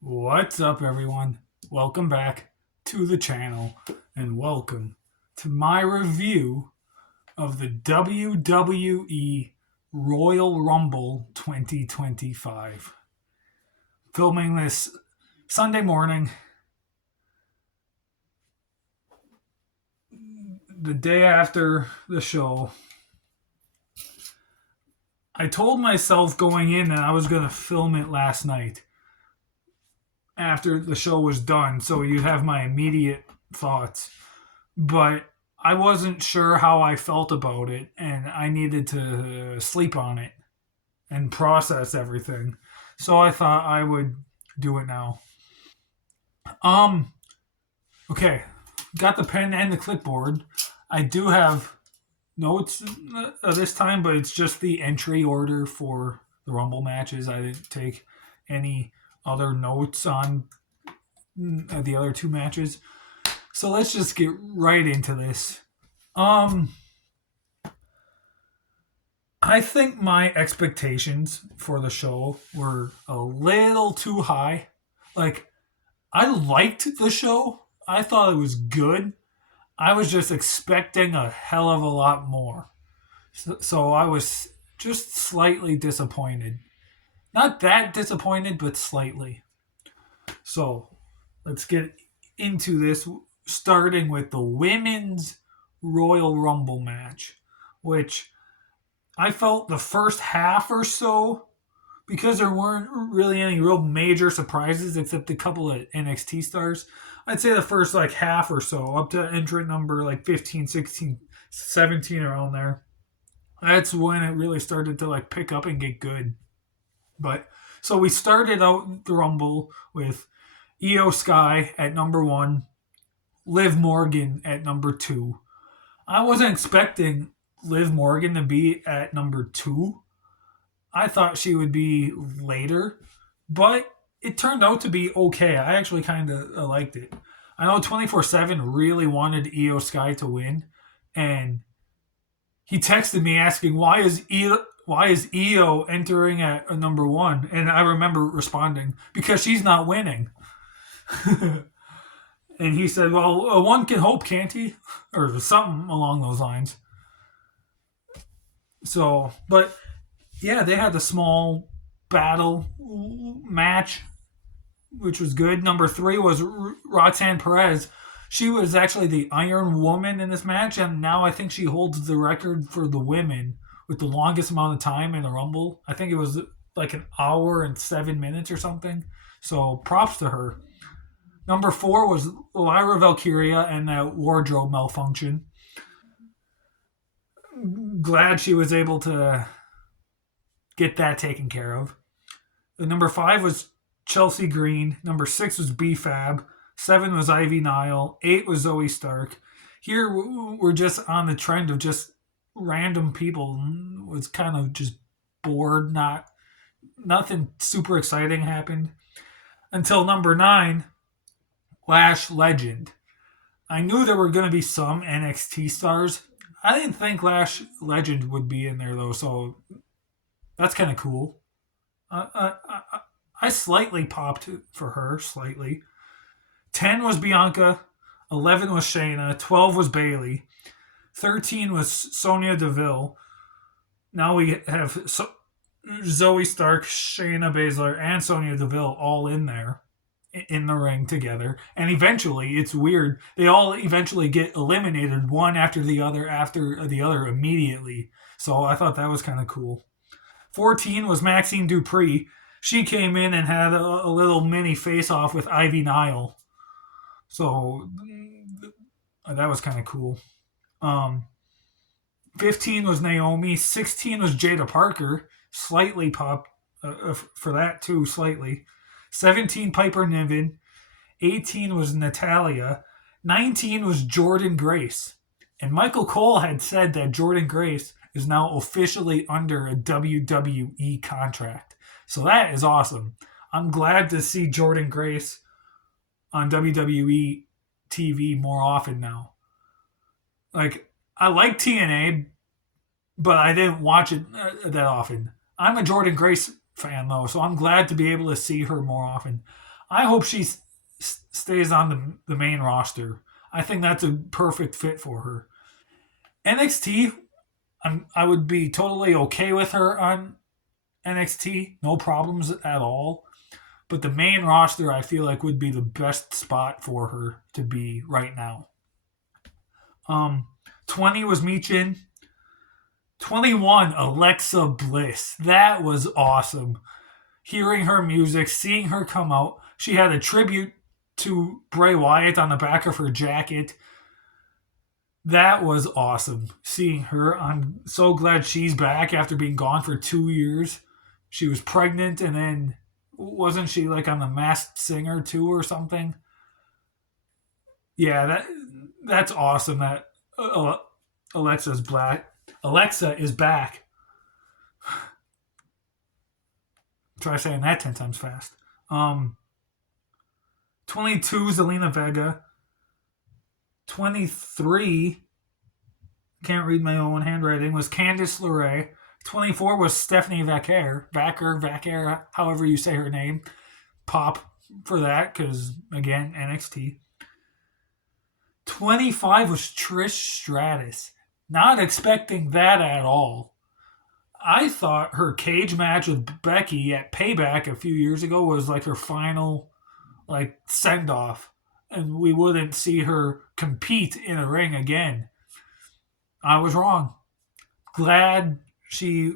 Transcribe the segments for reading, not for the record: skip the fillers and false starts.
What's up, everyone? Welcome back to the channel and welcome to my review of the WWE Royal Rumble 2025. Filming this Sunday morning, the day after the show. I told myself going in that I was going to film it last night after the show was done, so you'd have my immediate thoughts. But I wasn't sure how I felt about it, and I needed to sleep on it and process everything. So I thought I would do it now. Um, okay, got the pen and the clipboard. I do have notes this time, but it's just the entry order for the Rumble matches. I didn't take any other notes on the other two matches. So let's just get right into this. Um, I think my expectations for the show were a little too high. Like, I liked the show. I thought it was good. I was just expecting a hell of a lot more. So I was just slightly disappointed. Not that disappointed, but slightly. So let's get into this, starting with the women's Royal Rumble match, which I felt the first half or so, because there weren't really any real major surprises except a couple of NXT stars. I'd say the first like half or so, up to entrant number like 15, 16, 17 around there. That's when it really started to like pick up and get good. But so we started out the Rumble with Io Sky at number one, Liv Morgan at number two. I wasn't expecting Liv Morgan to be at number two. I thought she would be later, but it turned out to be okay. I actually kind of liked it. I know 24/7 really wanted Io Sky to win, and he texted me asking why is Io entering at number one, and I remember responding because she's not winning. And he said, "Well, one can hope, can't he?" Or something along those lines. So, but yeah, they had a small battle match, which was good. Number three was Roxanne Perez. She was actually the Iron Woman in this match, and now I think she holds the record for the women with the longest amount of time in the Rumble. I think it was like an hour and 7 minutes or something. So props to her. Number four was Lyra Valkyria and that wardrobe malfunction. Glad she was able to get that taken care of. The number five was Chelsea Green. Number six was B-Fab. Seven was Ivy Nile. Eight was Zoe Stark. Here we're just on the trend of just random people. Was kind of just bored. Nothing super exciting happened until number nine, Lash Legend. I knew there were going to be some NXT stars. I didn't think Lash Legend would be in there though, so that's kind of cool. I slightly popped for her, slightly. 10 was Bianca, 11 was Shayna, 12 was Bailey, 13 was Sonya Deville. Now we have Zoe Stark, Shayna Baszler, and Sonya Deville all in there in the ring together. And eventually, it's weird, they all eventually get eliminated one after the other immediately. So I thought that was kind of cool. 14 was Maxine Dupree. She came in and had a little mini face off with Ivy Nile. So that was kind of cool. Um, 15 was Naomi. 16 was Jada Parker. Slightly popped for that too, slightly. 17, Piper Niven. 18 was Natalia. 19 was Jordan Grace. And Michael Cole had said that Jordan Grace is now officially under a WWE contract. So that is awesome. I'm glad to see Jordan Grace on WWE TV more often now. Like, I like TNA, but I didn't watch it that often. I'm a Jordan Grace fan, though, so I'm glad to be able to see her more often. I hope she stays on the main roster. I think that's a perfect fit for her. NXT, I would be totally okay with her on NXT, no problems at all. But the main roster, I feel like, would be the best spot for her to be right now. Um, 20 was Michin. 21, Alexa Bliss. That was awesome. Hearing her music, seeing her come out. She had a tribute to Bray Wyatt on the back of her jacket. That was awesome. Seeing her. I'm so glad she's back after being gone for 2 years. She was pregnant and then wasn't she like on the Masked Singer too or something? Yeah, that's awesome that Alexa's black. Alexa is back. Try saying that 10 times fast. 22 Zelina Vega. 23, can't read my own handwriting, was Candice LeRae. 24 was Stephanie Vaquer, however you say her name. Pop for that, because, again, NXT. 25 was Trish Stratus. Not expecting that at all. I thought her cage match with Becky at Payback a few years ago was like her final send off, and we wouldn't see her compete in a ring again. I was wrong. Glad she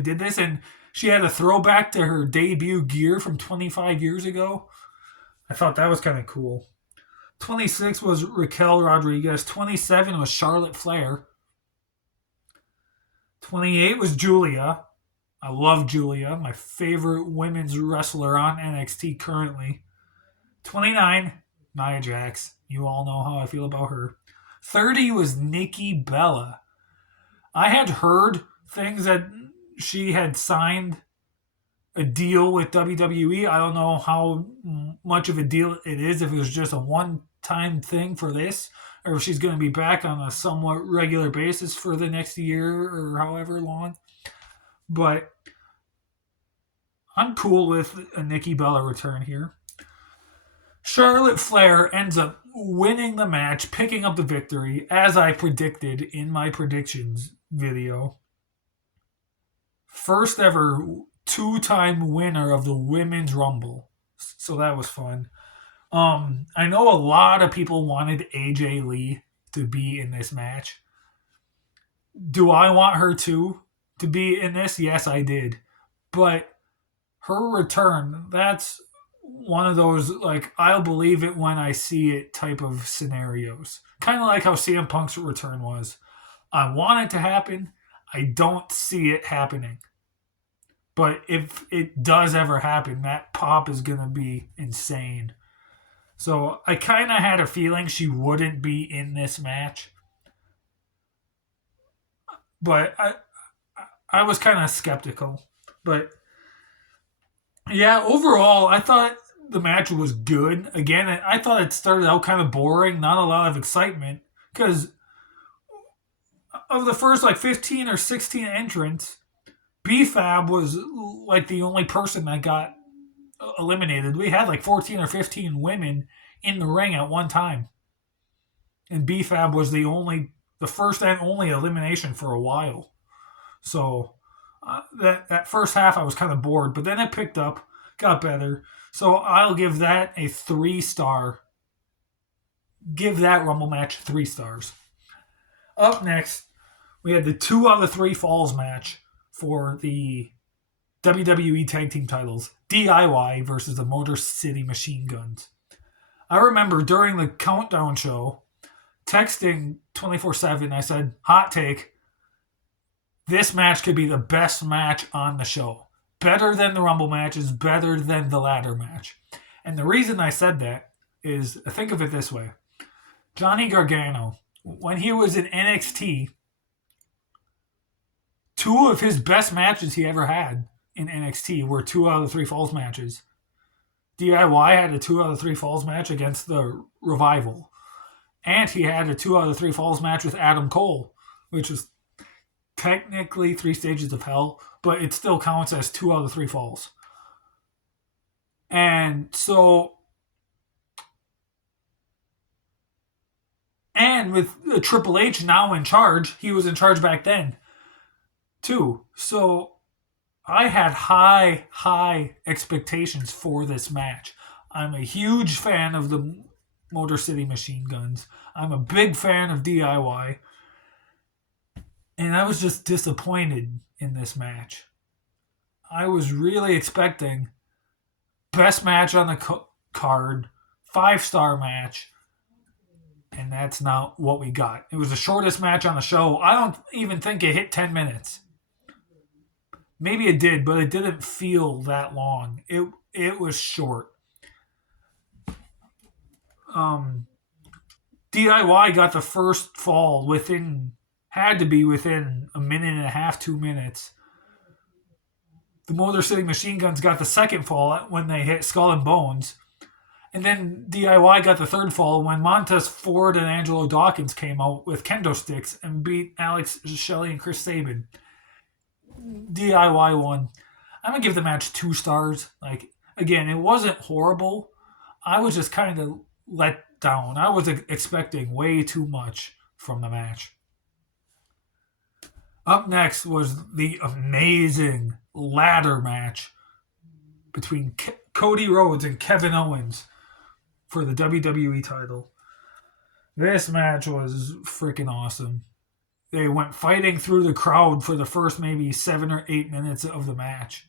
did this, and she had a throwback to her debut gear from 25 years ago. I thought that was kind of cool. 26 was Raquel Rodriguez. 27 was Charlotte Flair. 28 was Julia. I love Julia, my favorite women's wrestler on NXT currently. 29, Nia Jax. You all know how I feel about her. 30 was Nikki Bella. I had heard things that she had signed a deal with WWE. I don't know how much of a deal it is, if it was just a one-time thing for this, or if she's going to be back on a somewhat regular basis for the next year or however long. But I'm cool with a Nikki Bella return here. Charlotte Flair ends up winning the match, picking up the victory, as I predicted in my predictions video. First ever two-time winner of the Women's Rumble. So that was fun. I know a lot of people wanted AJ Lee to be in this match. Do I want her to be in this? Yes, I did. But her return, that's one of those, I'll believe it when I see it type of scenarios. Kind of like how CM Punk's return was. I want it to happen. I don't see it happening. But if it does ever happen, that pop is going to be insane. So I kind of had a feeling she wouldn't be in this match. But I was kind of skeptical. But yeah, overall, I thought the match was good. Again, I thought it started out kind of boring, not a lot of excitement. Because of the first 15 or 16 entrants, B-Fab was the only person that got eliminated. We had 14 or 15 women in the ring at one time. And B-Fab was the first and only elimination for a while. So that first half I was kind of bored, but then it picked up, got better. So I'll give that a 3-star. Give that Rumble match 3 stars. Up next, we had the 2 out of 3 falls match for the WWE Tag Team titles, DIY versus the Motor City Machine Guns. I remember during the countdown show, texting 24/7, I said, hot take, this match could be the best match on the show. Better than the Rumble matches, better than the ladder match. And the reason I said that is, think of it this way. Johnny Gargano, when he was in NXT, 2 of his best matches he ever had in NXT were 2 out of 3 falls matches. DIY had a 2 out of 3 falls match against the Revival. And he had a 2 out of 3 falls match with Adam Cole, which was technically 3 stages of hell, but it still counts as 2 out of 3 falls. And so, and with Triple H now in charge, he was in charge back then too. So I had high expectations for this match. I'm a huge fan of the Motor City Machine Guns. I'm a big fan of DIY. And I was just disappointed in this match. I was really expecting best match on the card, 5-star match, and that's not what we got. It was the shortest match on the show. I don't even think it hit 10 minutes. Maybe it did, but it didn't feel that long. It was short. DIY got the first fall had to be within a minute and a half, 2 minutes. The Motor City Machine Guns got the second fall when they hit Skull and Bones. And then DIY got the third fall when Montez Ford and Angelo Dawkins came out with kendo sticks and beat Alex Shelley and Chris Sabin. DIY won. I'm gonna give the match 2 stars. Like, again, it wasn't horrible. I was just kind of let down. I was expecting way too much from the match. Up next was the amazing ladder match between Cody Rhodes and Kevin Owens for the WWE title. This match was freaking awesome. They went fighting through the crowd for the first maybe 7 or 8 minutes of the match.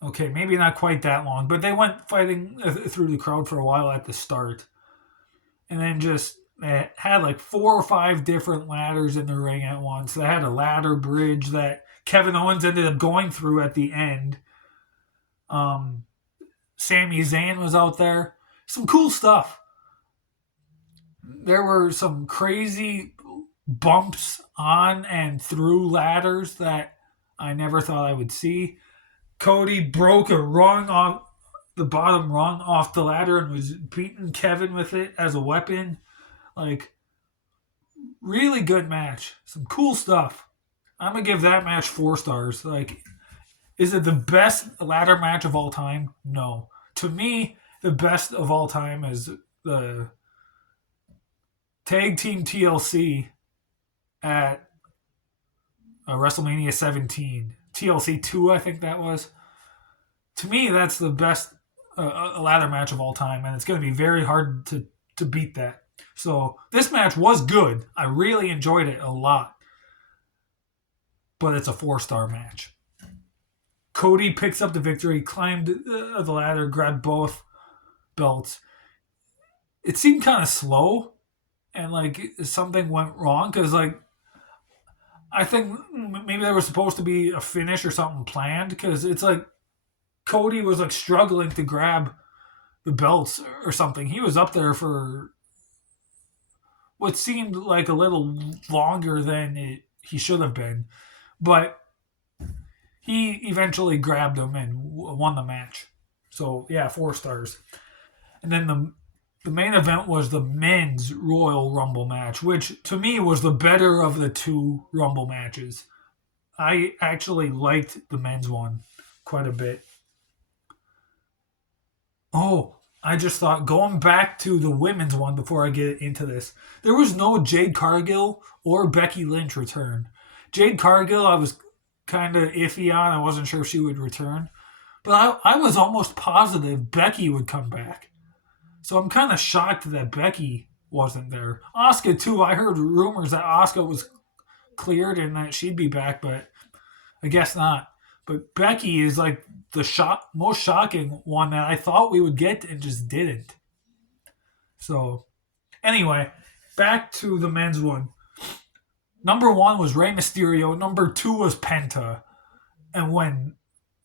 Okay, maybe not quite that long, but they went fighting through the crowd for a while at the start. And then just had like 4 or 5 different ladders in the ring at once. They had a ladder bridge that Kevin Owens ended up going through at the end. Sami Zayn was out there. Some cool stuff. There were some crazy bumps on and through ladders that I never thought I would see. Cody broke a rung off the bottom rung off the ladder and was beating Kevin with it as a weapon. Like, really good match. Some cool stuff. I'm gonna give that match 4 stars. Like, is it the best ladder match of all time? No. To me, the best of all time is the Tag Team TLC at WrestleMania 17. TLC 2, I think that was. To me, that's the best ladder match of all time, and it's going to be very hard to beat that. So this match was good. I really enjoyed it a lot. But it's a 4-star match. Cody picks up the victory, climbed the ladder, grabbed both belts. It seemed kind of slow, and like something went wrong because like I think maybe there was supposed to be a finish or something planned because it's like Cody was like struggling to grab the belts or something. He was up there for what seemed like a little longer than he should have been, but he eventually grabbed them and won the match. So yeah, 4 stars. And then the main event was the men's Royal Rumble match, which to me was the better of the 2 Rumble matches. I actually liked the men's one quite a bit. Oh, I just thought, going back to the women's one before I get into this, there was no Jade Cargill or Becky Lynch return. Jade Cargill, I was kind of iffy on. I wasn't sure if she would return. But I was almost positive Becky would come back. So I'm kind of shocked that Becky wasn't there. Asuka, too. I heard rumors that Asuka was cleared and that she'd be back, but I guess not. But Becky is like the most shocking one that I thought we would get and just didn't. So, anyway, back to the men's one. Number 1 was Rey Mysterio. Number 2 was Penta. And when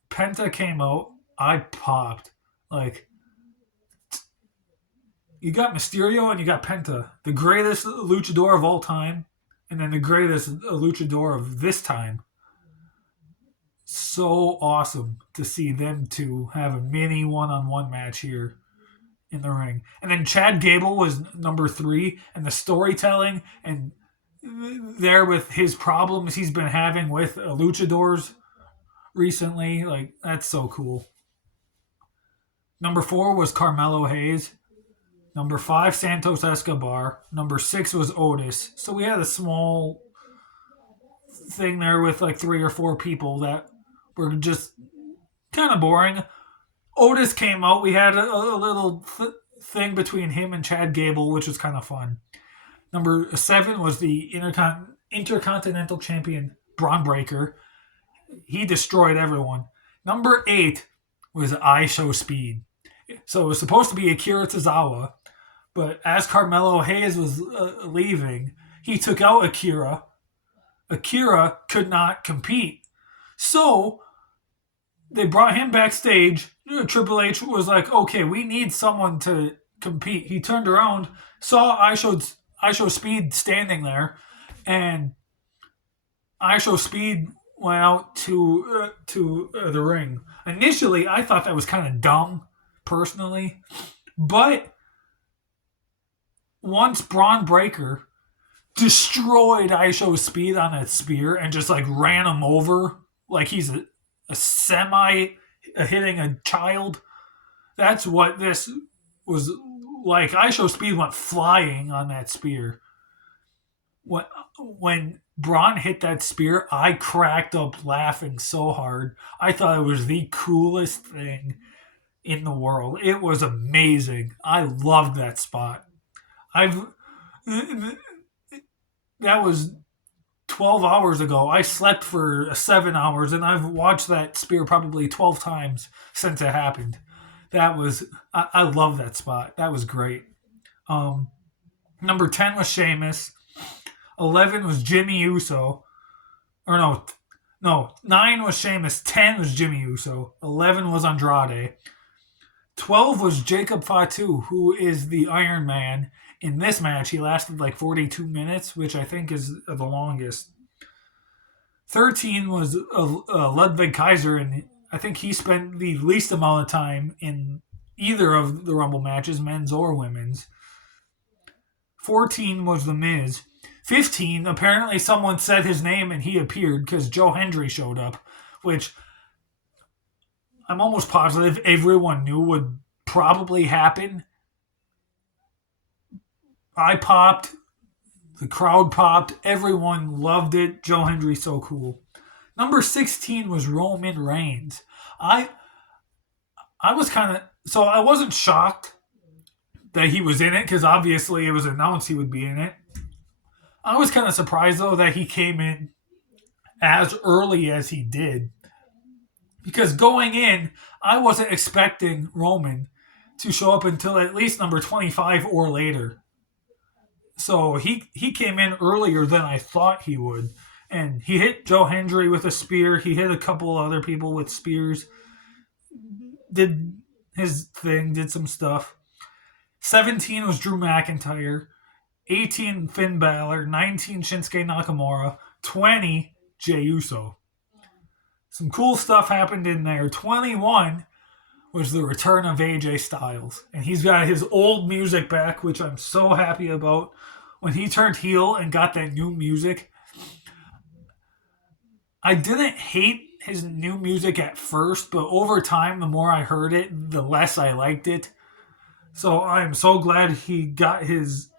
Penta came out, I popped. Like, you got Mysterio and you got Penta, the greatest luchador of all time, and then the greatest luchador of this time. So awesome to see them two have a mini one-on-one match here in the ring. And then Chad Gable was number 3, and the storytelling and there with his problems he's been having with luchadors recently, like, that's so cool. Number 4 was Carmelo Hayes. Number 5, Santos Escobar. Number 6 was Otis. So we had a small thing there with like 3 or 4 people that were just kind of boring. Otis came out. We had a little thing between him and Chad Gable, which was kind of fun. Number 7 was the Intercontinental Champion Braun Breaker. He destroyed everyone. Number 8 was I Show Speed. So it was supposed to be Akira Tozawa, but as Carmelo Hayes was leaving, he took out Akira. Akira could not compete. So they brought him backstage. Triple H was like, okay, we need someone to compete. He turned around, saw I Show Speed standing there, and I Show Speed went out to the ring. Initially, I thought that was kind of dumb, personally, but once Braun Breaker destroyed I Show Speed on that spear and just like ran him over like he's a semi hitting a child, that's what this was like. I Show Speed went flying on that spear. When Braun hit that spear, I cracked up laughing so hard. I thought it was the coolest thing in the world. It was amazing. I loved that spot. That was 12 hours ago. I slept for 7 hours, and I've watched that spear probably 12 times since it happened. I love that spot. That was great. Number 10 was Sheamus. 11 was Jimmy Uso. Or no, 9 was Sheamus. 10 was Jimmy Uso. 11 was Andrade. 12 was Jacob Fatu, who is the Iron Man. In this match, he lasted like 42 minutes, which I think is the longest. 13 was Ludwig Kaiser, and I think he spent the least amount of time in either of the Rumble matches, men's or women's. 14 was The Miz. 15, apparently someone said his name and he appeared because Joe Hendry showed up, which I'm almost positive everyone knew would probably happen. I popped. The crowd popped. Everyone loved it. Joe Hendry's so cool. Number 16 was Roman Reigns. I was kind of... So I wasn't shocked that he was in it because obviously it was announced he would be in it. I was kind of surprised, though, that he came in as early as he did. Because going in, I wasn't expecting Roman to show up until at least number 25 or later. So he came in earlier than I thought he would. And he hit Joe Hendry with a spear. He hit a couple other people with spears. Did his thing, did some stuff. 17 was Drew McIntyre. 18, Finn Balor. 19, Shinsuke Nakamura. 20, Jey Uso. Some cool stuff happened in there. 21 was the return of AJ Styles. And he's got his old music back, which I'm so happy about. When he turned heel and got that new music, I didn't hate his new music at first, but over time, the more I heard it, the less I liked it. So I'm so glad he got his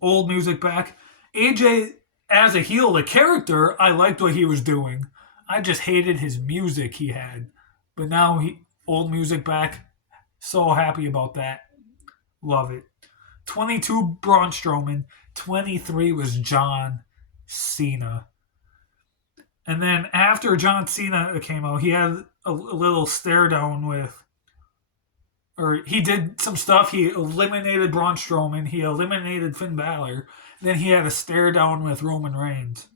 old music back. AJ, as a heel, the character, I liked what he was doing. I just hated his music he had. But now, old music back. So happy about that. Love it. 22, Braun Strowman. 23 was John Cena. And then after John Cena came out, he had a little stare down with... Or he did some stuff. He eliminated Braun Strowman. He eliminated Finn Balor. Then he had a stare down with Roman Reigns.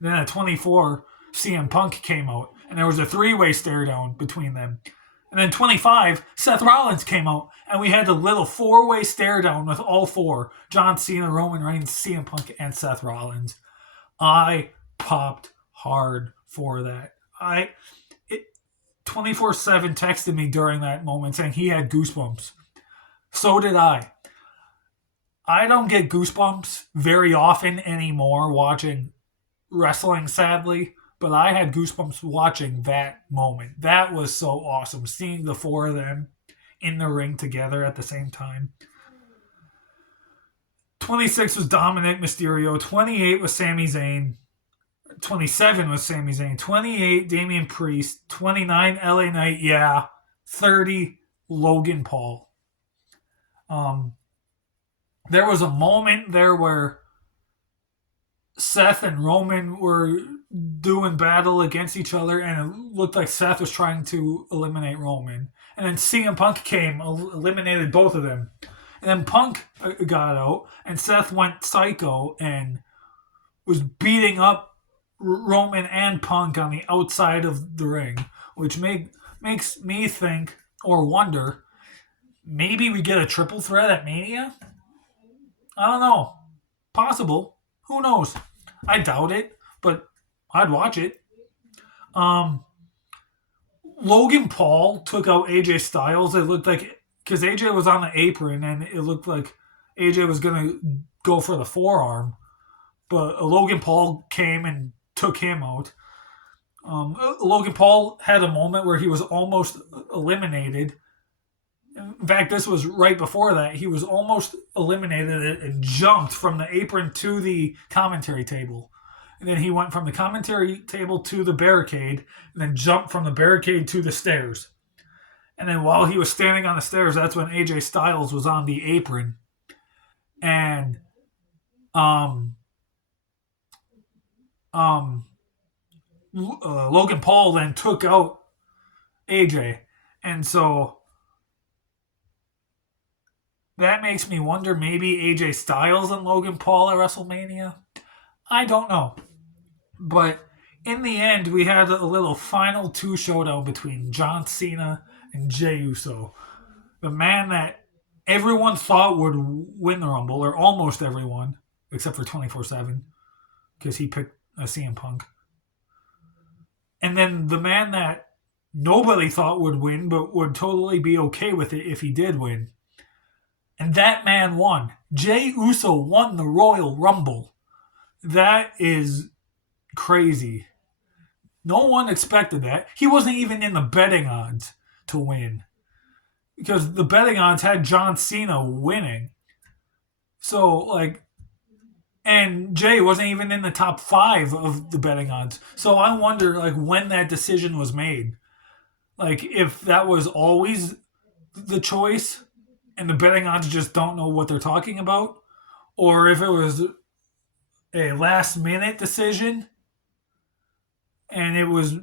Then at 24, CM Punk came out. And there was a 3-way stare down between them. And then 25, Seth Rollins came out. And we had a little 4-way stare down with all 4. John Cena, Roman Reigns, CM Punk, and Seth Rollins. I popped hard for that. 24/7 texted me during that moment saying he had goosebumps. So did I. I don't get goosebumps very often anymore watching wrestling, sadly. but I had goosebumps watching that moment. That was so awesome, seeing the four of them in the ring together at the same time. 26 was Dominic Mysterio. 28 was Sami Zayn. 27 was Sami Zayn. 28, Damian Priest. 29, LA Knight. Yeah. 30, Logan Paul. There was a moment there where Seth and Roman were doing battle against each other, and it looked like Seth was trying to eliminate Roman. And then CM Punk came, eliminated both of them. And then Punk got out, and Seth went psycho and was beating up Roman and Punk on the outside of the ring, which makes me think or wonder, maybe we get a triple threat at Mania? I don't know. Possible. Who knows? I doubt it, but I'd watch it. Logan Paul took out AJ Styles. It looked like, because AJ was on the apron, and it looked like AJ was going to go for the forearm, but Logan Paul came and took him out. Logan Paul had a moment where he was almost eliminated. In fact, this was right before that. He was almost eliminated and jumped from the apron to the commentary table. And then he went from the commentary table to the barricade, and then jumped from the barricade to the stairs. And then while he was standing on the stairs, that's when AJ Styles was on the apron. And Logan Paul then took out AJ. And so that makes me wonder, maybe AJ Styles and Logan Paul at WrestleMania? I don't know. But in the end, we had a little final two showdown between John Cena and Jey Uso. The man that everyone thought would win the Rumble, or almost everyone, except for 24/7, because he picked CM Punk. And then the man that nobody thought would win, but would totally be okay with it if he did win. And that man won. Jey Uso won the Royal Rumble. That is crazy. No one expected that. He wasn't even in the betting odds to win, because the betting odds had John Cena winning. So, and Jay wasn't even in the top 5 of the betting odds. So I wonder, when that decision was made. If that was always the choice, and the betting odds just don't know what they're talking about, or if it was a last-minute decision, and it was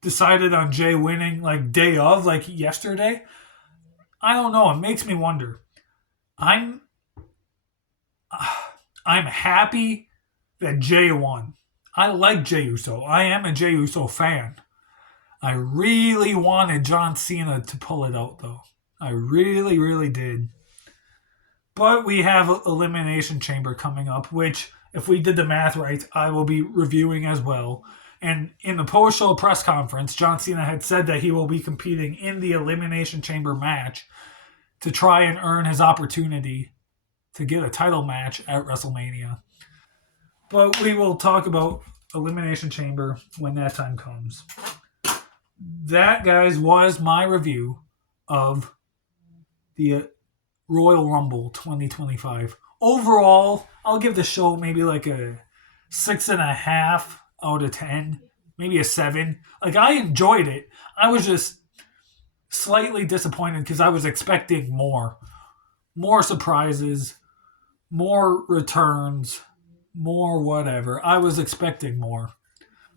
decided on Jay winning, day of, yesterday. I don't know. It makes me wonder. I'm happy that Jay won. I like Jey Uso. I am a Jey Uso fan. I really wanted John Cena to pull it out, though. I really, really did. But we have Elimination Chamber coming up, which, if we did the math right, I will be reviewing as well. And in the post-show press conference, John Cena had said that he will be competing in the Elimination Chamber match to try and earn his opportunity to get a title match at WrestleMania. But we will talk about Elimination Chamber when that time comes. That, guys, was my review of the Royal Rumble 2025. Overall, I'll give the show maybe a 6.5 out of 10, maybe a 7. I enjoyed it. I was just slightly disappointed because I was expecting more surprises, more returns, more whatever. I was expecting more.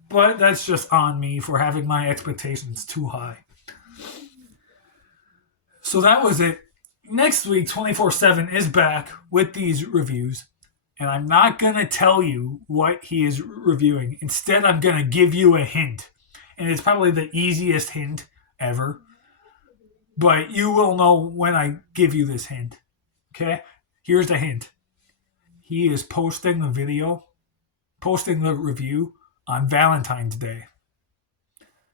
But that's just on me for having my expectations too high. So that was it. Next week, 24/7 is back with these reviews. And I'm not going to tell you what he is reviewing. Instead, I'm going to give you a hint. And it's probably the easiest hint ever. But you will know when I give you this hint. Okay? Here's the hint. He is posting the review on Valentine's Day.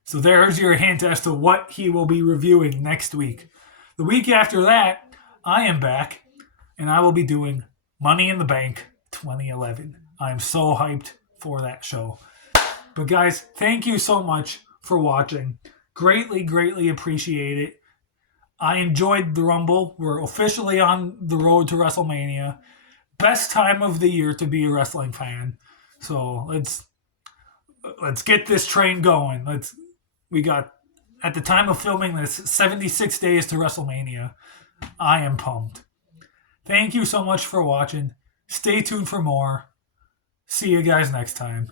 So there's your hint as to what he will be reviewing next week. The week after that, I am back, and I will be doing Money in the Bank 2011. I'm so hyped for that show. But guys, thank you so much for watching. Greatly, greatly appreciate it. I enjoyed the Rumble. We're officially on the road to WrestleMania. Best time of the year to be a wrestling fan. So let's get this train going. We got, at the time of filming this, 76 days to WrestleMania. I am pumped. Thank you so much for watching. Stay tuned for more. See you guys next time.